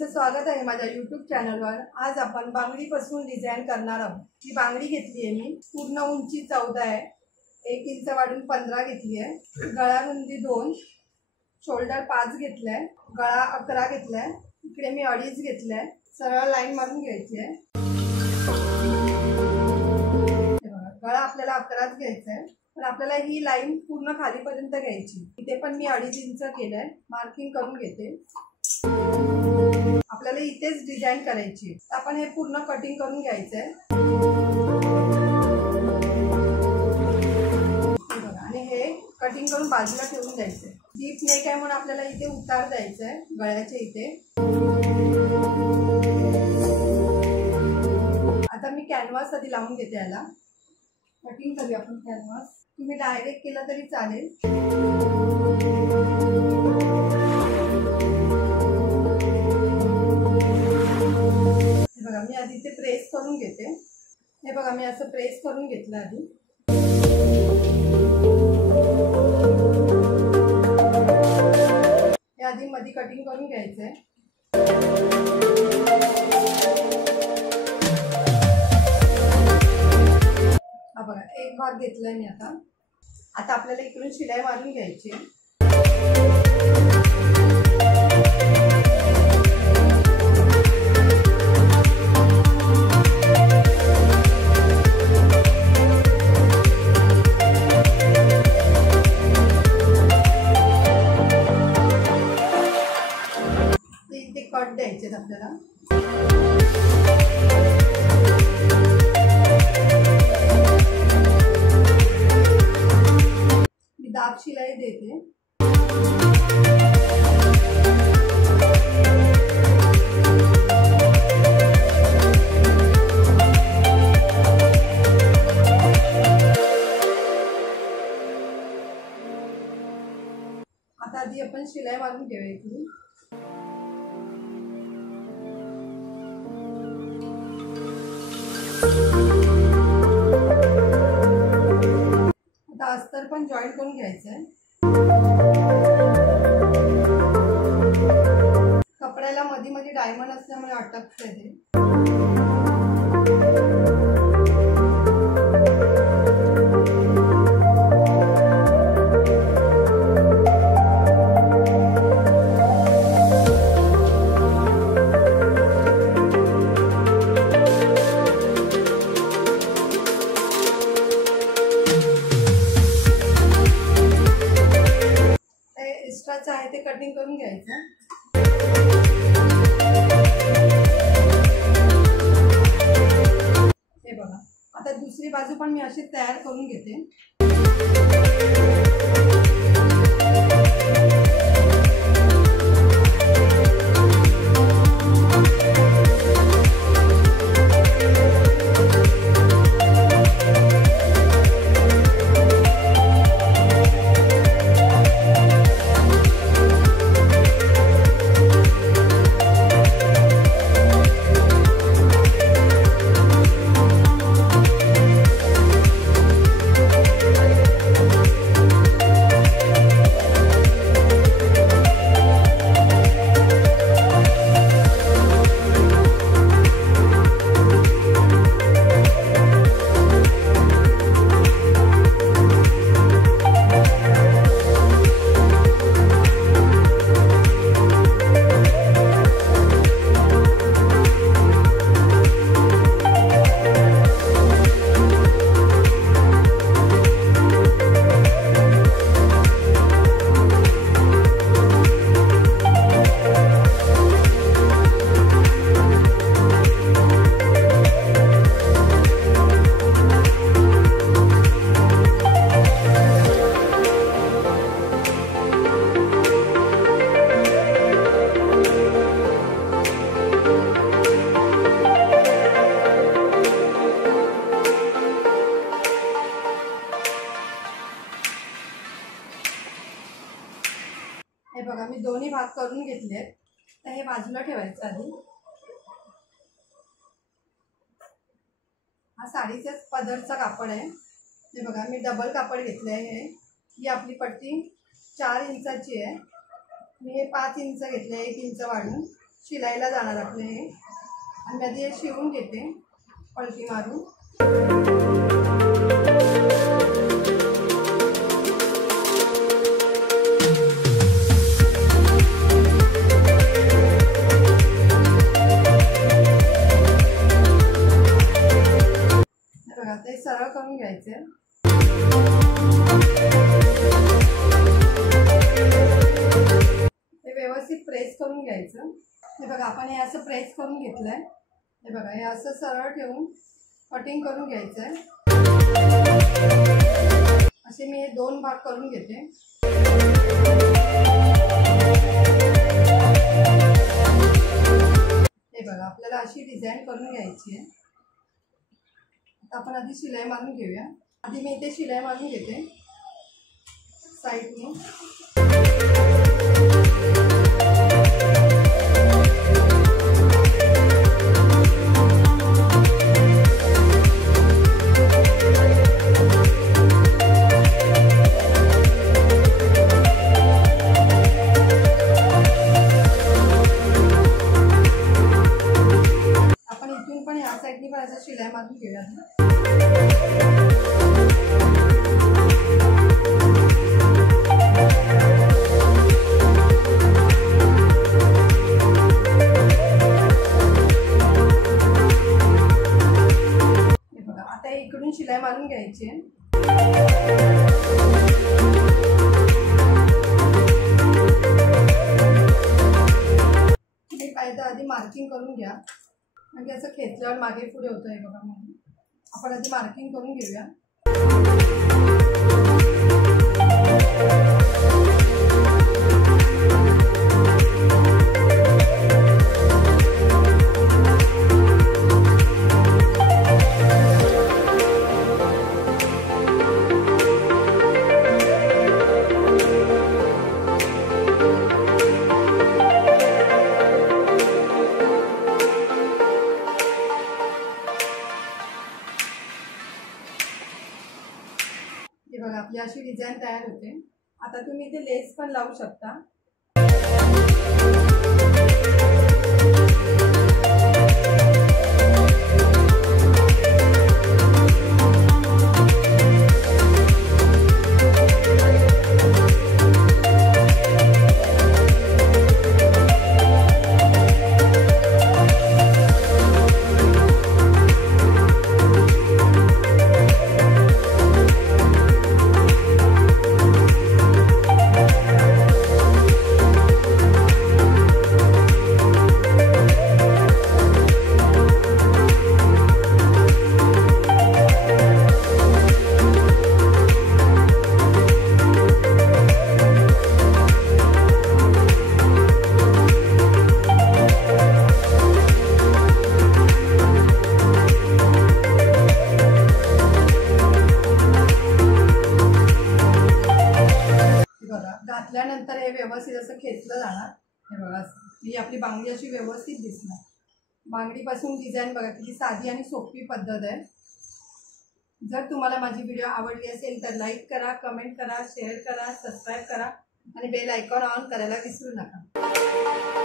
तुमचं स्वागत आहे माझ्या YouTube चॅनलवर। आज आपण बांगडीपासून डिझाइन करणार आहोत। ही बांगडी घेतली आहे मी, पूर्ण उंची 14 आहे, 1 इंच वाढून 15 घेतली आहे, गळा रुंदी 2, शोल्डर 5 घेतलाय, गळा 11 घेतलाय, इकडे मी 2.5 घेतलाय, सरळ लाईन मारून घ्यायची आहे। गळा आपल्याला 11च घ्यायचा आहे, पण आपल्याला ही लाईन पूर्ण खालीपर्यंत घ्यायची। इथे पण मी 2.5 इंच केलंय, मार्किंग करून घेते। आपल्याला इथेच डिझाइन करायची, आपण हे पूर्ण कटिंग करून घ्यायचंय आणि हे कटिंग करून बाजूला ठेवून द्यायचंय। डीप नेक आहे म्हणून आपल्याला इथे उतार द्यायचंय गळ्याच्या इथे। आता मी कॅनव्हास आधी लावून घेते, याला कटिंग करूया आपण कॅनव्हास। तुम्ही डायरेक्ट केलं तरी चालेल। मी आधी ते प्रेस करून घेते। हे बघा, मी असं प्रेस करून घेतलं आधी। हे आधी मध्ये कटिंग करून घ्यायचंय। हा बघा, एक भाग घेतलाय मी। आता आपल्याला इकडून शिलाई मारून घ्यायची। कट द्यायचे आपल्याला। मी दाब शिलाई देते। आता आधी आपण शिलाई मारून घेऊया इकडून। आता अस्तर पण जॉईंट करून घ्यायचंय। कपड्याला मध्ये मध्ये डायमंड असल्यामुळे अटकते ते। एक्स्ट्राचं आहे ते कटिंग करून घ्यायचं। हे बघा, आता दुसरी बाजू पण मी अशी तयार करून घेते। हे बघा, मी दोन्ही भाग करून घेतले। तर हे बाजूला ठेवायचं आधी। हा साडीचाच पदरचा कापड आहे। हे बघा, मी डबल कापड घेतलंय। ही आपली पट्टी 4 इंचाची आहे। मी हे 5 इंच घेतले, 1 इंच वाढून। शिलाईला जाणार आपले हे, आणि मध्ये हे शिवून घेते पलटी मारून. बघा ते सरळ करून घ्यायचे. हे व्यवस्थित प्रेस करून घ्यायचं. हे बघा आपण हे असं प्रेस करून घेतलंय. हे बघा हे असं सरळ ठेवून कटिंग करून घ्यायचं आहे. असे मी हे 2 भाग करून घेते. हे बघा आपल्याला अशी डिझाईन करून घ्यायची आहे. आपण आधी शिलाई मारून घेऊया. आधी मी इथे शिलाई मारून घेते साईडने. आपण इथून पण या साईडने पण असं शिलाई मारून घेऊया. इकडून शिलाई मारून घ्यायची आहे. तुम्ही पाहिजे आधी मार्किंग करून घ्या, म्हणजे असं खेचल्यावर मागे पुढे होतं. हे बघा म्हणून आपण आधी मार्किंग करून घेऊया. हे बघा आपली अशी डिझाईन तयार होते. आता तुम्ही इथे लेस पण लावू शकता. घातल्यानंतर हे व्यवस्थित असं खेचलं जाणार. हे बघा ही आपली बांगडी अशी व्यवस्थित दिसणार. बांगडीपासून डिझाईन बघा किती साधी आणि सोपी पद्धत आहे. जर तुम्हाला माझी व्हिडिओ आवडली असेल तर लाईक करा, कमेंट करा, शेअर करा, सबस्क्राईब करा आणि बेल आयकॉन ऑन करायला विसरू नका.